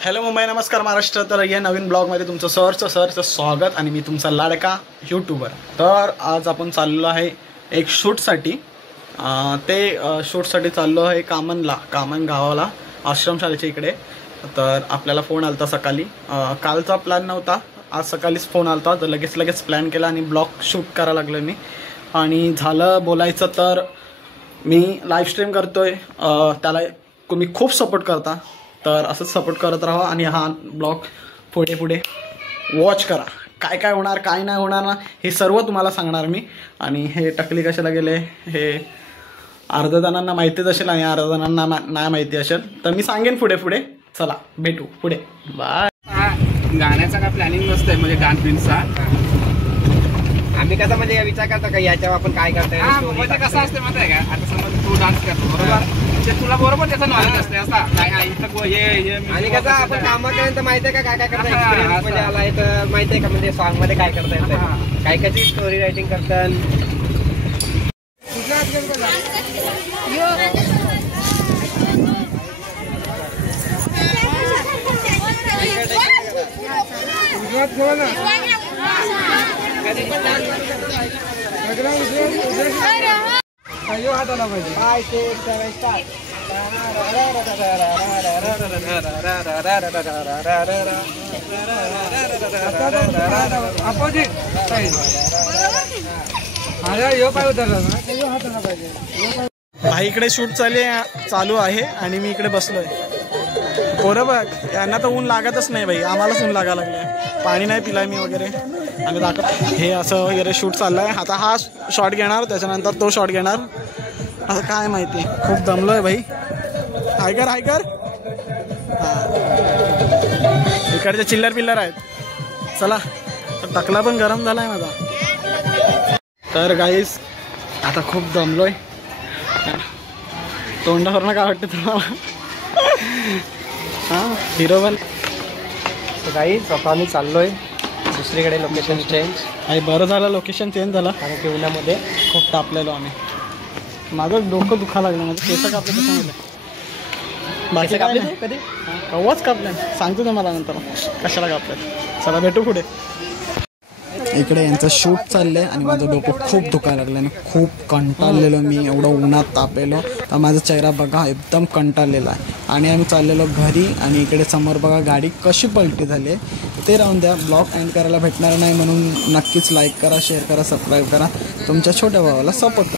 Hello Mumbai, नमस्कार महाराष्ट्र। तर या नवीन ब्लॉगमध्ये तुमचं सरचं स्वागत आणि मी तुमचा लाडका यूट्यूबर। तर आज आपण चाललो आहे एक शूटसाठी। शूटसाठी चाललो आहे कामन गावाला, आश्रमशाळेच्या इकडे। तर आपल्याला फोन आलता सकाळी, कालचा प्लॅन नव्हता, आज सकाळीच फोन आलता। तर लगेच प्लॅन केला आणि ब्लॉग शूट करायला लागलो मी। आणि झालं बोलायचं तर मी लाईव्ह स्ट्रीम करतोय, त्याला तुम्ही खूप सपोर्ट करता, तर असंच सपोर्ट करत राहा आणि हा ब्लॉग पुढे वॉच करा। काय होणार काय नाही होणार ना, हे सर्व तुम्हाला सांगणार मी। आणि हे टकली कशाला गेले हे अर्ध्या जणांना माहितीच असेल आणि अर्ध्या जणांना नाही माहिती असेल, तर मी सांगेन पुढे। चला भेटू पुढे, बाय। गाण्याचा काय प्लॅनिंग नसतंय, म्हणजे डान्स बिन्सचा आम्ही कसं म्हणजे विचार करतो का याच्यावर आपण काय करतोय, म्हणजे कसं असते माहिती आहे का। आता समज तू डान्स करतो बरोबर, ते तुला बरोबर त्याचा नॉलेज असते असा काय इथं हे आणि कसं आपण कामापर्यंत माहिती आहे का काय करता म्हणजे आला इथं माहिती आहे का, म्हणजे सॉन्ग मध्ये काय करता येतं, काय कशी स्टोरी रायटिंग करतात। भाई इकडे शूट चालू आहे आणि मी इकडे बसलोय। पोरं बघ, यांना तर ऊन लागतच नाही भाई, आम्हालाच ऊन लागायला लागले। पाणी नाही पिलाय मी वगैरे आम्ही दाखव हे असं वगैरे शूट चाललंय। आता हा शॉट घेणार, त्याच्यानंतर तो शॉट घेणार, असं काय माहिती। खूप दमलोय भाई। हाय कर हां, इकडचे चिल्लर आहेत। चला, टकला पण गरम झालाय माझा। तर गाईस आता खूप दमलोय, तोंडावरनं काय वाटतं तुम्हाला? हां हिरो बन गाईस आता आम्ही चाललोय दुसरीकडे, लोकेशन चेंज आहे। बरं झालं लोकेशन चेंज झालं, कारण की उन्हामध्ये खूप तापलेलो आम्ही। माझं डोकं दुखा लागलं, माझं केस कापले त्याच्यामध्ये, बाकी काय नाही। कधी कव्वाच कापलं सांगतो तुम्हाला नंतर कशाला कापलं। चला भेटू पुढे। इकडे यांचं शूट चाललंय आणि माझं डोकं खूप दुखायला लागलं आणि खूप कंटाळलेलो मी, एवढं उन्हात तापेलो। तर माझा चेहरा बघा एकदम कंटाळलेला आहे। आणि आम्ही चाललेलो घरी आणि इकडे समोर बघा गाडी कशी पलटी झाली आहे। ते राहून द्या, ब्लॉग एंड करायला भेटणार नाही, म्हणून नक्कीच लाईक करा, शेअर करा, सबस्क्राईब करा, तुमच्या छोट्या भावाला सपोर्ट करा।